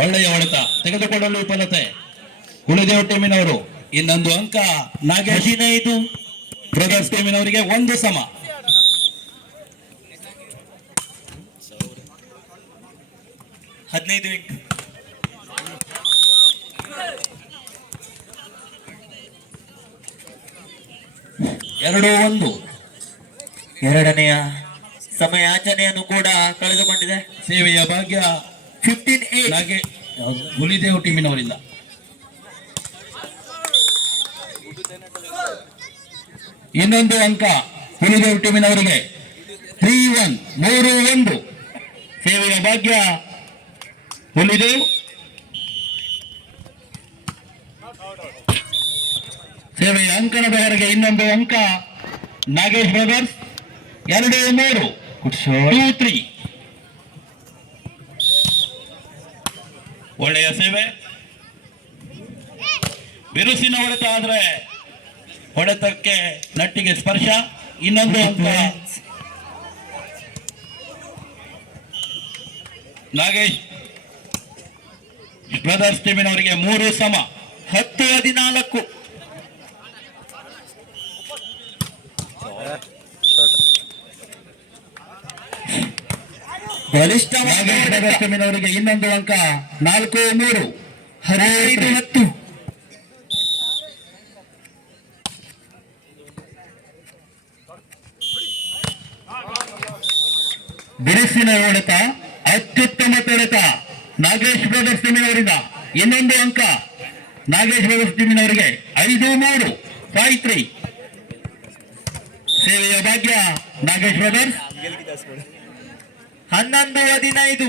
ಒಳ್ಳೆಯ ಹೊಡೆತ ತೆಗೆದುಕೊಳ್ಳಲು ವಿಫಲತೆ. ಉಳಿದೇವ ಟೀಮಿನವರು ಇನ್ನೊಂದು ಅಂಕ. ನಾಗೇಶ್ 15 ಬ್ರದರ್ಸ್ ಟೀಮಿನವರಿಗೆ 1 ಸಮ. ಎರಡು 1. ಎರಡನೆಯ ಸಮಯಾಚನೆಯನ್ನು ಕೂಡ ಕಳೆದುಕೊಂಡಿದೆ. ಸೇವೆಯ ಭಾಗ್ಯ 15-8 ಹುಲಿದೇವ್ ಟೀಮಿನವರಿಂದ. ಇನ್ನೊಂದು ಅಂಕ ಹುಲಿದೇವ್ ಟೀಮಿನವರಿಗೆ 3-1 3-1. ಸೇವೆಯ ಭಾಗ್ಯ ಹುಲಿದೇವ್. ಸೇವೆಯ ಅಂಕಣದ ಹೊರಗೆ ಇನ್ನೊಂದು ಅಂಕ ನಾಗೇಶ್ ಬ್ರದರ್ಸ್. 2-3 2-3. ಒಳ್ಳೆಯ ಸೇವೆ. ಬಿರುಸಿನ ಹೊಡೆತ ಆದ್ರೆ ಹೊಡೆತಕ್ಕೆ ನಟ್ಟಿಗೆ ಸ್ಪರ್ಶ. ಇನ್ನೊಂದು ಅಂಕ ನಾಗೇಶ್ ಬ್ರದರ್ಸ್ ಟೀಮಿನವರಿಗೆ 3 ಸಮ. 10-14 ಬಲಿಷ್ಠ ನಾಗೇಶ್ ಬ್ರದರ್ಸ್ ಟೀಮಿನವರಿಗೆ ಇನ್ನೊಂದು ಅಂಕ. 4-3 15-10 ಬಿರುಸಿನ ಹೊಡೆತ, ಅತ್ಯುತ್ತಮ ಹೊಡೆತ ನಾಗೇಶ್ ಬ್ರದರ್ಸ್ ಟೀಮಿನವರಿಂದ. ಇನ್ನೊಂದು ಅಂಕ ನಾಗೇಶ್ ಬ್ರದರ್ಸ್ ಟೀಮಿನವರಿಗೆ. 5-3 5-3. ಸೇವೆಯ ಭಾಗ್ಯ ನಾಗೇಶ್ ಬ್ರದರ್ಸ್. 11-15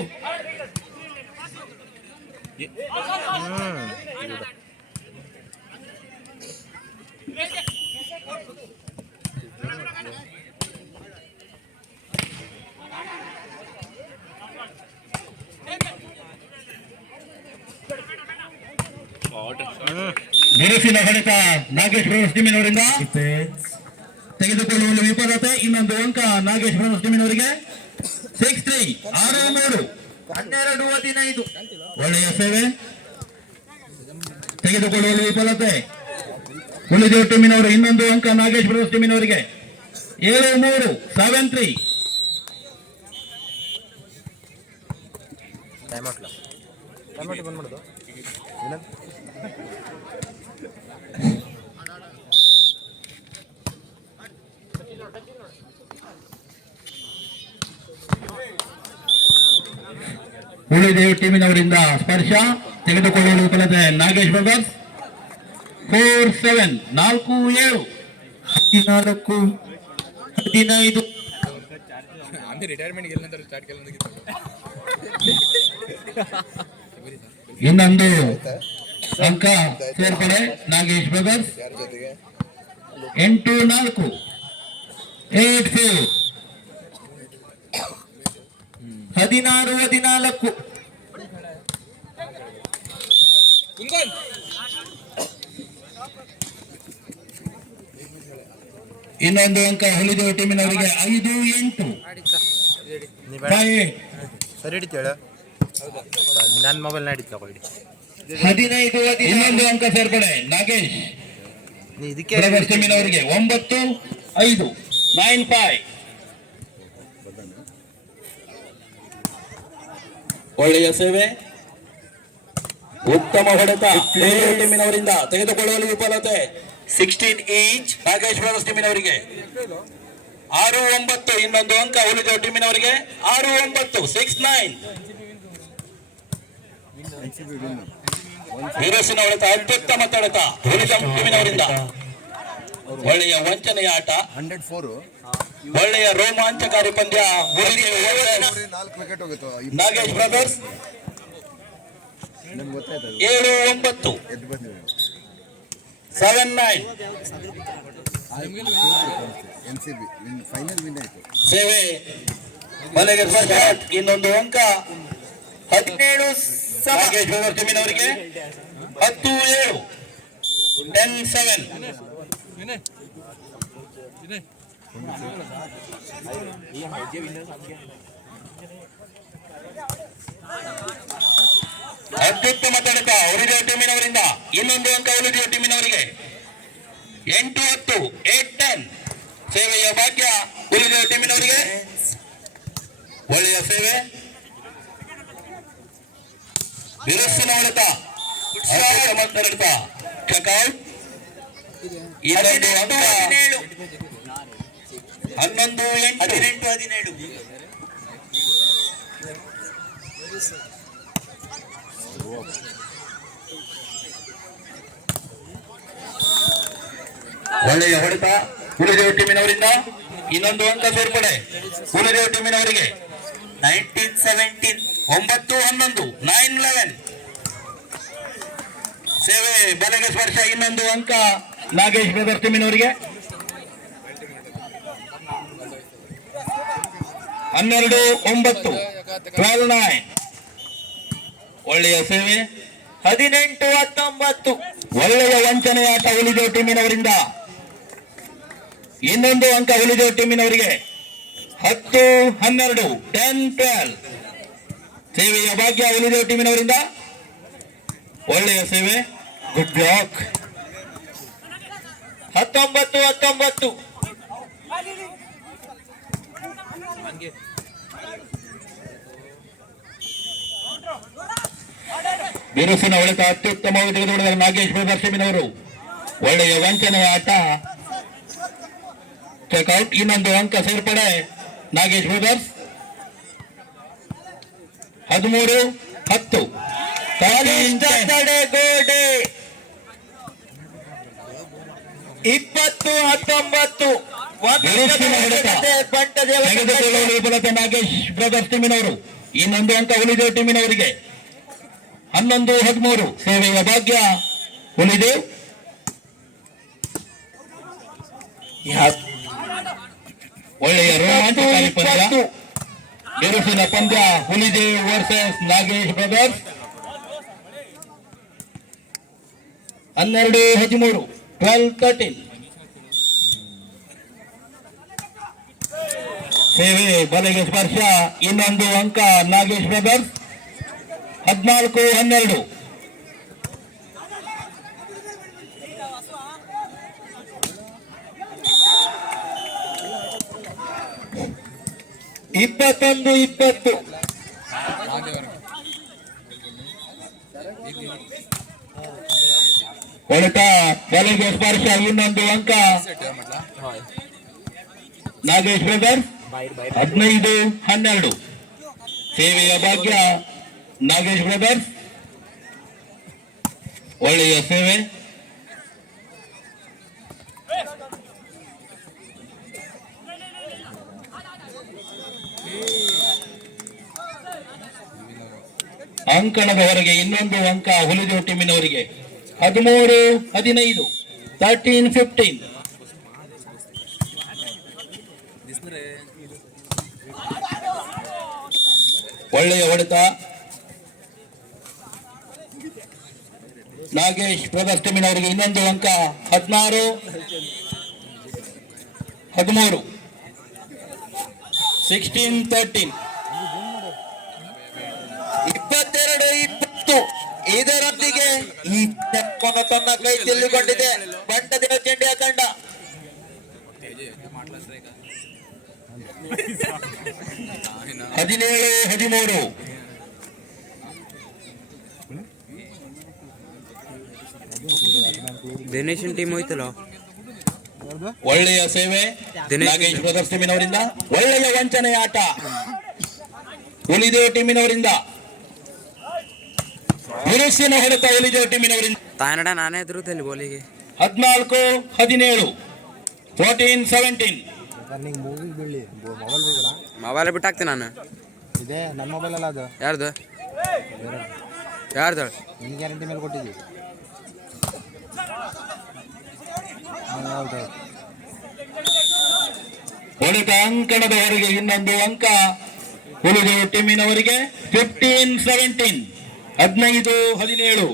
ಬಿರುಸಿನ ಹೊಡೆತ ನಾಗೇಶ್ ಬ್ರದರ್ಸ್ ಟೀಮಿನವರಿಂದ ತೆಗೆದುಕೊಳ್ಳುವಲ್ಲಿ ವಿಫಲತೆ. ಇನ್ನೊಂದು ಅಂಕ ನಾಗೇಶ್ ಬ್ರದರ್ಸ್ ಟೀಮಿನವರಿಗೆ. 6-3 6-3 12-15 ಒಳ್ಳೆಯ ಸೇವೆ. ತೆಗೆದುಕೊಳ್ಳುವಲ್ಲಿ ವಿಫಲತೆ. ಹುಲಿದೇವ್ ಟೀಮಿನವರು ಇನ್ನೊಂದು ಅಂಕ ನಾಗೇಶ್ ಬ್ರದರ್ಸ್ ಟೀಮಿನವರಿಗೆ. 7-3 7-3. ಹುಲಿದೇವ್ ಟೀಮಿನವರಿಂದ ಸ್ಪರ್ಶ. ತೆಗೆದುಕೊಳ್ಳಲು ವಿಫಲತೆ ನಾಗೇಶ್ ಬ್ರದರ್ಸ್. 4-7 4-7 14-15 ಇನ್ನೊಂದು ಅಂಕ ಸೇರ್ಪಡೆ ನಾಗೇಶ್ ಬ್ರದರ್ಸ್. 8-4 8-4 16-14 ಇನ್ನೊಂದು ಅಂಕ ಹುಲಿದೇವ್ ಟೀಮಿನವರಿಗೆ. 5-8 ಸರಿ ಹಿಡಿತೇಳ ನನ್ನ ಮೊಬೈಲ್ ನಡೀತು ತಗೊಳ್ಳಿ. 15-15 ಇನ್ನೊಂದು ಅಂಕ ಸೇರ್ಪಡೆ ನಾಗೇಶ್ ಇದಕ್ಕೆ ಬ್ರದರ್ಸ್ ಟೀಮಿನವರಿಗೆ. 9-5 9-5. ಒಳ್ಳೆಯ ಸೇವೆ, ಉತ್ತಮ ಹೊಡೆತ ಟೀಮಿನವರಿಂದ. ತೆಗೆದುಕೊಳ್ಳುವಲ್ಲಿ ವಿಫಲತೆ. 16-8 ನಾಗೇಶ್ ಬ್ರದರ್ಸ್ ಟೀಮಿನವರಿಗೆ. 6-9 ಇನ್ನೊಂದು ಅಂಕ ಉಳಿದ ಟೀಮಿನವರಿಗೆ. 6-9 6-9. ವೀರಸಿನ ಹೊಡೆತ, ಅತ್ಯುತ್ತಮ ಹೊಡೆತ ಉಳಿದ ಟೀಮಿನವರಿಂದ. ಒಳ್ಳೆಯ ವಂಚನೆಯ ಆಟ, 104 ಒಳ್ಳೆಯ ರೋಮಾಂಚಕಾರಿ ಪಂದ್ಯ. ನಾಗೇಶ್ ಬ್ರದರ್ಸ್ 7-9 7-9. ಸೇವೆ ಮನೆಗೆ ಇನ್ನೊಂದು ಅಂಕ. 17 ನಾಗೇಶ್ ಬ್ರದರ್ಸ್ ಟೀಮಿನವರಿಗೆ. 10-7 10-7. ಅತ್ಯುತ್ತಮ ತಡೆತ ಉಳಿದ ಟೀಮಿನವರಿಂದ ಇನ್ನೊಂದು ಅಂಕ ಉಳಿದ ಟೀಮಿನವರಿಗೆ 8-10 8-10 ಸೇವೆಯ ಭಾಗ್ಯ ಉಳಿದ ಟೀಮಿನವರಿಗೆ ಒಳ್ಳೆಯ ಸೇವೆ ಬಿರುಸಿನ ಹೊಡೆತ ಹೊಡೆತ ಚೆಕ್ಔಟ್ ಇನ್ನೊಂದು ಅಂಕ 11-8 ಒಳ್ಳೆಯ ಹೊಡೆತ ಉಳಿದ ಟೀಮಿನವರಿಂದ ಇನ್ನೊಂದು ಅಂಕ ಸೇರ್ಪಡೆ ಉಳಿದ ಟೀಮಿನವರಿಗೆ 19-17 9-11 9-11 ಸೇವೆ ಬಲಗೆ ಸ್ಪರ್ಶ ಇನ್ನೊಂದು ಅಂಕ ನಾಗೇಶ್ ಬ್ರದರ್ಸ್ ಟೀಮಿನವರಿಗೆ 12-9 12-9 ಒಳ್ಳೆಯ ಸೇವೆ 18-19 ಒಳ್ಳೆಯ ವಂಚನೆಯಾಟ ಉಳಿದ ಟೀಮಿನವರಿಂದ ಇನ್ನೊಂದು ಅಂಕ ಉಳಿದ ಟೀಮಿನವರಿಗೆ 10-12 10-12 ಸೇವೆಯ ಭಾಗ್ಯ ಉಳಿದ ಟೀಮಿನವರಿಂದ ಒಳ್ಳೆಯ ಸೇವೆ ಗುಡ್ ಬ್ಲಾಕ್ 19-19 ಬಿರುಸಿನ ಹೊಡೆತ ಅತ್ಯುತ್ತಮವಾಗಿ ತೆಗೆದುಕೊಂಡ ನಾಗೇಶ್ ಬ್ರದರ್ಸ್ ಟೀಮಿನವರು ಒಳ್ಳೆಯ ವಂಚನೆಯ ಆಟ ಚೆಕ್ಔಟ್ ಇನ್ನೊಂದು ಅಂಕ ಸೇರ್ಪಡೆ ನಾಗೇಶ್ ಬ್ರದರ್ಸ್ 13-10 ತಡೆಗೋಡೆ 20-19 ತೆಗೆದುಕೊಳ್ಳಲು ವಿಫಲತೆ ನಾಗೇಶ್ ಬ್ರದರ್ಸ್ ಟೀಮಿನವರು ಇನ್ನೊಂದು ಅಂಕ ಉಳಿದ ಟೀಮಿನವರಿಗೆ 11-13 ಸೇವೆಯ ಭಾಗ್ಯ ಉಳಿದು ಒಳ್ಳೆಯ ರೋಮಾಂಚಕಾರಿ ಪಂದ್ಯ ಬಿರುಸಿನ ಪಂದ್ಯ ಹುಲಿದೇವ್ ವರ್ಸಸ್ ನಾಗೇಶ್ ಬ್ರದರ್ಸ್ 12-13 12-13 ಸೇವೆ ಬಲೆಗೆ ಸ್ಪರ್ಶ ಇನ್ನೊಂದು ಅಂಕ ನಾಗೇಶ್ ಬ್ರದರ್ಸ್ 14-12 21-20 ಹೊಡೆತ ಬಲೆಗೆ ಸ್ಪರ್ಶ ಇನ್ನೊಂದು ಅಂಕ ನಾಗೇಶ್ ಬ್ರದರ್ಸ್ 15-12 ಸೇವೆಯ ಭಾಗ್ಯ ನಾಗೇಶ್ ಬ್ರದರ್ಸ್ ಒಳ್ಳೆಯ ಸೇವೆ ಅಂಕಣದ ಹೊರಗೆ ಇನ್ನೊಂದು ಅಂಕ ಹುಲಿದೇವ್ ಟೀಮಿನವರಿಗೆ 13-15 13-15 ಒಳ್ಳೆಯ ಹೊಡೆತ ನಾಗೇಶ್ ಬ್ರದರ್ಸ್ ಟೀಮಿನವರಿಗೆ ಇನ್ನೊಂದು ಅಂಕ 16-13 16-13 22-20 ಇದರೊಂದಿಗೆ ಈ ತೆಪ್ಪನ್ನು ತನ್ನ ಕೈ ಚೆಲ್ಲಿಕೊಂಡಿದೆ ಬಂಟದೇವ ಚೆಂಡಿಯ ತಂಡ 17-13 ದಿನೇಶನ್ ಟೀಮ್ ಹೋಯ್ತಲ್ಲ ಒಳ್ಳೆಯ ಸೇವೆ ನಾಗೇಶ್ ಬ್ರದರ್ಸ್ ಟೀಮಿನವರಿಂದ ಒಳ್ಳೆಯ ವಂಚನೆಯ ಆಟ ಉಳಿದೇವ್ ಟೀಮಿನವರಿಂದ ಬಿರುಸಿನ ಹೊಡೆತ ಉಳಿದೇವ್ ಟೀಮಿನವರಿಂದ ತಾನಡ ನಾನೇ ಎದುರುತ್ತಲ್ಲಿ ಬೋಲಿಗೆ 14-17 14-17 ಮೊಬೈಲ್ ಬಿಟ್ಟಾಕ್ತೀನಿ ನಾನು ಇದೆ ನನ್ನ ಮೊಬೈಲ್ ಅಲ್ಲ ಅದು ಯಾರ್ದು ಯಾರ್ದು ನಿನ್ ಗ್ಯಾರಂಟಿ ಮೇಲೆ ಕೊಟ್ಟಿದ್ವಿ ಹೌದು ಹೊಡೆತ ಅಂಕಣದ ಹೊರಗೆ ಇನ್ನೊಂದು ಅಂಕ ಉಳಿದೇವ್ ಟೀಮಿನವರಿಗೆ 15-17 15-17 ಆಡು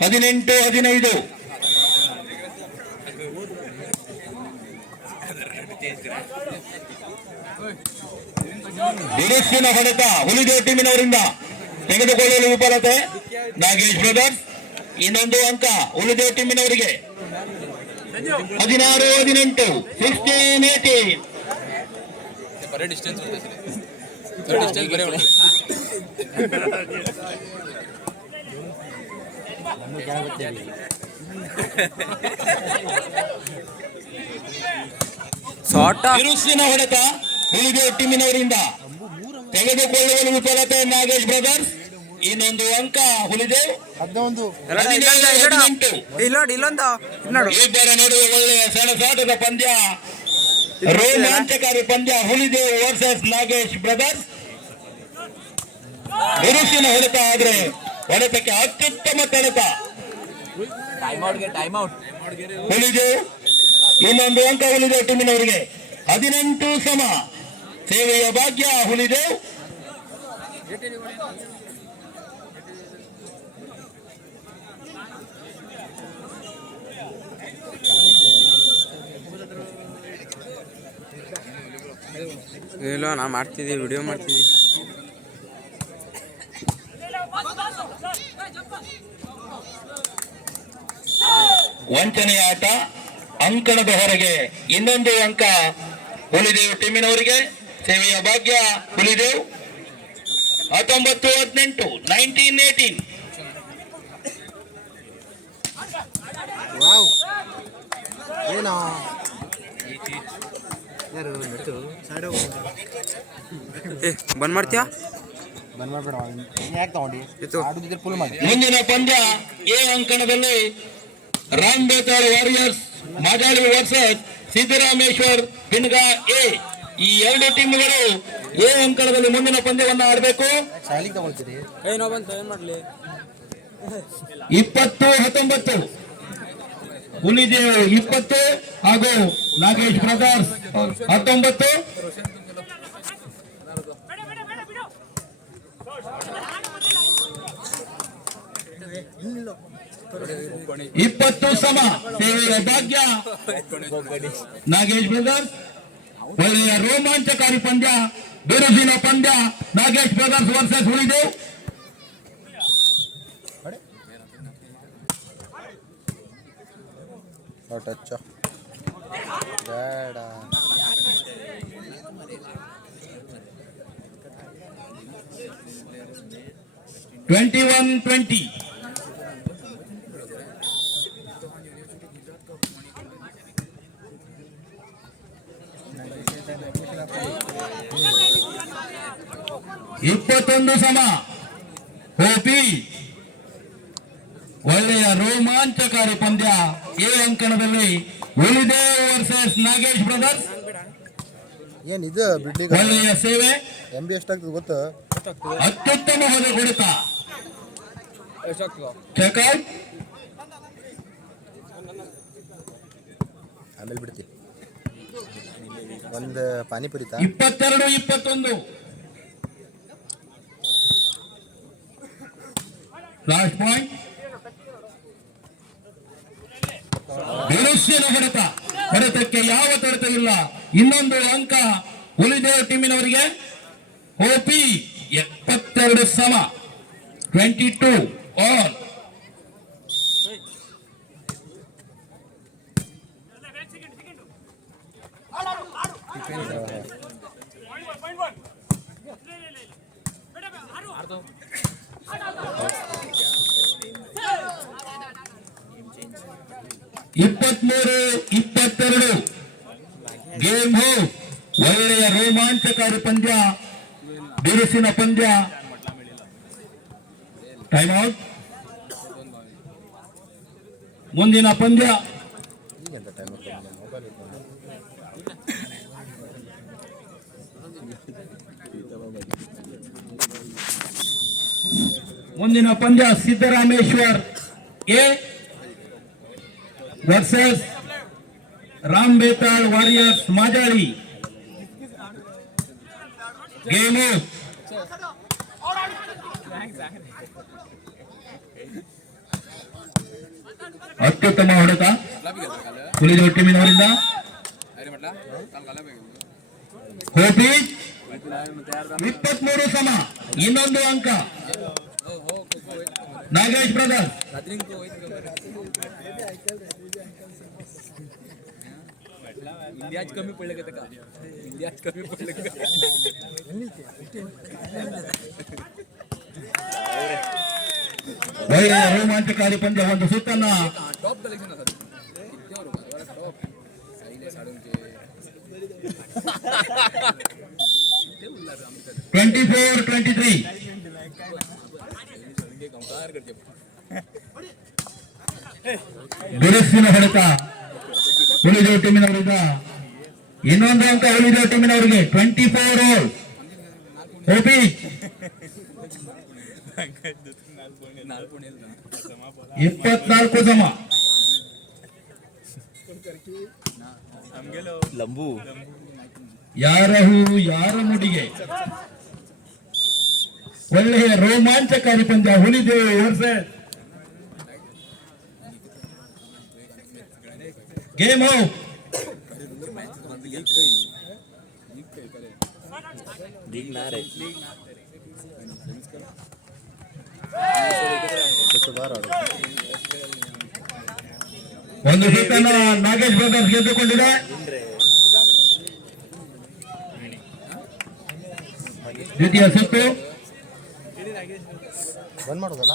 18-15. ಬಿರುಸಿನ ಹೊಡೆತ ಹುಲಿದೇವ್ ಟೀಮಿನವರಿಂದ ತೆಗೆದುಕೊಳ್ಳಲು ವಿಫಲತೆ ನಾಗೇಶ್ ಬ್ರದರ್ಸ್. ಇನ್ನೊಂದು ಅಂಕ ಹುಲಿದೇವ್ ಟೀಮಿನವರಿಗೆ. 16-18, 16-18. ಶಾರ್ಟ್ ಬಿರುಸಿನ ಹೊಡೆತ ಹುಲಿದೇವ್ ಟೀಮಿನವರಿಂದ ತೆಗೆದುಕೊಳ್ಳಲು ವಿಫಲತೆ ನಾಗೇಶ್ ಬ್ರದರ್ಸ್. ಇನ್ನೊಂದು ಅಂಕ ಹುಲಿದೇವ್. 17-18. ಇಲ್ಲೊಂದು ನೋಡು ಇಬ್ಬರ ನಡುವೆ ಒಳ್ಳೆಯ ಸೆಣಸಾಟದ ಪಂದ್ಯ, ರೋಮಾಂಚಕಾರಿ ಪಂದ್ಯ. ಹುಲಿದೇವ್ ವರ್ಸಸ್ ನಾಗೇಶ್ ಬ್ರದರ್ಸ್. ಬಿರುಸಿನ ಹೊಡೆತ, ಆದ್ರೆ ಹೊಡೆತಕ್ಕೆ ಅತ್ಯುತ್ತಮ ತಡೆತ ಹುಲಿದೇವ್. ಇನ್ನೊಂದು ಅಂಕ ಹುಲಿದೇವ್ ಟೀಮಿನವರಿಗೆ. 18 ಸಮ. ಸೇವೆಯ ಭಾಗ್ಯ ಹುಲಿದೇವ್. ಇಲ್ಲ ನಾ ಮಾಡ್ತಿದ್ದೆ, ವಿಡಿಯೋ ಮಾಡ್ತಿದ್ದೆ. ವಂಚನೆಯ ಆಟ, ಅಂಕಣದ ಹೊರಗೆ. ಇನ್ನೊಂದು ಅಂಕ ಹುಲಿದೇವ್ ಟೀಮಿನವರಿಗೆ. ಸೇವೆಯ ಭಾಗ್ಯ ಹುಲಿದೇವ್. 19-18, 19-18. ಏನೋ ಬಂದ್ ಮಾಡ್ತೀಯಾ? ಬಂದ್ ಮಾಡ್ಬೇಡ, ಯಾಕೆ ತಗೊಂಡಿ ಇತ್ತು. ಆಡುದಿದ್ರೆ ಫುಲ್ ಮಾಡಿ. ಮುಂದಿನ ಪಂದ್ಯ ಎ ಅಂಕಣದಲ್ಲಿ Ram Betal warriors Majali versus Siddarameshwar Binga A. ಈ ಎರಡು ಟೀಮ್ಗಳು ಎ ಅಂಕಣದಲ್ಲಿ ಮುಂದಿನ ಪಂದ್ಯವನ್ನು ಆಡಬೇಕು. ಶಾಲಿಗೆ ತಗೊಳ್ತೀರಿ? ಏನೋ ಬಂತು, ಏನ್ ಮಾಡ್ಲಿ? 20-19. ಹುಲಿದೇವ್ 20 ಹಾಗೂ ನಾಗೇಶ್ ಬ್ರದರ್ಸ್ 19. ಇಪ್ಪತ್ತು ಸಮ. ಸೇವೆಯ ಭಾಗ್ಯ ನಾಗೇಶ್ ಬ್ರದರ್ಸ್. ಒಳ್ಳೆಯ ರೋಮಾಂಚಕಾರಿ ಪಂದ್ಯ, ಬಿರುಸಿನ ಪಂದ್ಯ. Nagesh brothers versus Hulidev. Touch ಬೇಡ. 21-20. ಇಪ್ಪತ್ತೊಂದು ಸಮ. ಹೋಪಿ. ಒಳ್ಳೆಯ ರೋಮಾಂಚಕಾರಿ ಪಂದ್ಯ ಎ ಅಂಕಣದಲ್ಲಿ ಹುಲಿದೇವ್ ವರ್ಸಸ್ ನಾಗೇಶ್ ಬ್ರದರ್ಸ್. ಏನಿದು ಬಿಡ್ಲಿಕ್ಕೆ ಒಳ್ಳೆಯ ಸೇವೆ, MB ಎಷ್ಟಾಗ್ತದೆ ಗೊತ್ತಾ? ಅತ್ಯುತ್ತಮ ಹೊಡೆತ. ಚೆಕ್ಔಟ್. ಆಮೇಲೆ ಬಿಡ್ತೀವಿ. ಒಂದು ಪಾನಿಪುರಿ ತಾ 22-21. Last point. ಬಿರುಸಿನ ಹೊಡೆತ, ಹೊಡೆತಕ್ಕೆ ಯಾವ ತೊಡತವಿಲ್ಲ. ಇನ್ನೊಂದು ಅಂಕ ಹುಲಿದೇವ್ ಟೀಮಿನವರಿಗೆ. ಓಪಿ 72 ಸಮ. 22 ಆಲ್. ಇಪ್ಪತ್ಮೂರು 22 ಗೇಮ್ ಹೋಗ್. ಒಳ್ಳೆಯ ರೋಮಾಂಚಕಾರಿ ಪಂದ್ಯ, ಬಿರುಸಿನ ಪಂದ್ಯ. Time out. ಮುಂದಿನ ಪಂದ್ಯ ಈಗೆಂತ ಟೈಮ್ ಮೊಬೈಲ್ ಇಟ್ಕೊಂಡು ಮುಂದಿನ ಪಂದ್ಯ Siddarameshwar A versus Ram Betal warriors Majali. Game ಅತ್ಯುತ್ತಮ ಹೊಡೆತ ಹುಲಿದೇವ್ ಟೀಮಿನವರಿಂದ. ಗೋಪಿ 23 ಸಮ, ಇನ್ನೊಂದು ಅಂಕ ನಾಗೇಶ್ ಬ್ರದರ್ಸ್. कमी पडले का इंडियात कमी पडले का ಒಳ್ಳೆಯ ರೋಮಾಂಚಕಾರಿ ಪಂದ್ಯ. ಒಂದು ಸುತ್ತನ್ನ टॉप कलेक्शन असतात टॉप साईले साडूनचे 24-23 कंपेयर करते ದುರಸ್ಸಿನ ಹೊಡೆತ ಹುಲಿದೇವ್ ಟೀಮಿನವರಿಂದ. ಇನ್ನೊಂದು ಅಂಕ ಹುಲಿದೇವ್ ಟೀಮಿನವರಿಗೆ. 24 ಓಲ್. ಗೋಪಿ 24 ಸಮ. ಲಂಬು ಯಾರ ಹೂವು ಯಾರ ಮುಡಿಗೆ. ಒಳ್ಳೆಯ ರೋಮಾಂಚಕಾರಿ ಪಂದ್ಯ. ಹುಲಿದೇವ್ ವರ್ಸಸ್ ಗೇಮ್ ಔಟ್. ದಿಗ್ನಾರೆ ಒಂದು ಸುತ್ತನ್ನ ನಾಗೇಶ್ ಬ್ರದರ್ಸ್ ಗೆದ್ದುಕೊಂಡಿದೆ. ದ್ವಿತೀಯ ಸುತ್ತು. ಬಂದ್ ಮಾಡೋದಲ್ಲ